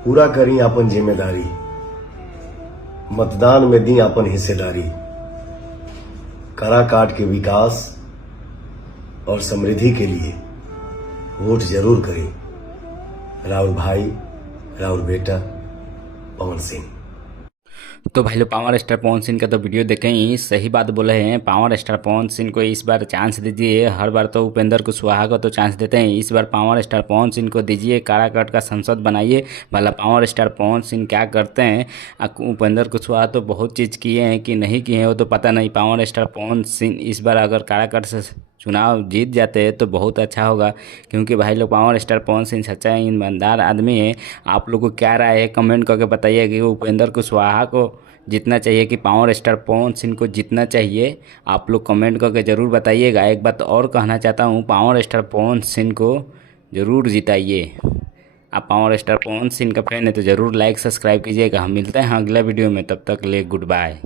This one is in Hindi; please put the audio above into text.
पूरा करी अपन जिम्मेदारी, मतदान में दी अपन हिस्सेदारी, काराकाट के विकास और समृद्धि के लिए वोट जरूर करें। राहुल भाई, राहुल बेटा पवन सिंह। तो भाई लोग, पावर स्टार पवन सिंह का तो वीडियो देखें ही, सही बात बोले हैं। पावर स्टार पवन सिंह को इस बार चांस दीजिए। हर बार तो उपेंद्र कुशवाहा को तो चांस देते हैं, इस बार पावर स्टार पवन सिंह को दीजिए। काराकाट का संसद बनाइए। भला पावर स्टार पवन सिंह क्या करते हैं। उपेंद्र कुशवाहा तो बहुत चीज़ किए हैं कि नहीं किए हैं वो तो पता नहीं। पावर स्टार पवन सिंह इस बार अगर काराकाट से चुनाव जीत जाते हैं तो बहुत अच्छा होगा, क्योंकि भाई लोग पावर स्टार पवन सिंह सच्चा ईमानदार आदमी है। आप लोग को क्या राय है कमेंट करके बताइए कि उपेंद्र कुशवाहा को जीतना चाहिए कि पावर स्टार पवन सिंह को जीतना चाहिए। आप लोग कमेंट करके ज़रूर बताइएगा। एक बात और कहना चाहता हूँ, पावर स्टार पवन सिंह को ज़रूर जिताइए। आप पावर स्टार पवन सिंह का फैन है तो ज़रूर लाइक सब्सक्राइब कीजिएगा। हम मिलते हैं अगला वीडियो में, तब तक ले गुड बाय।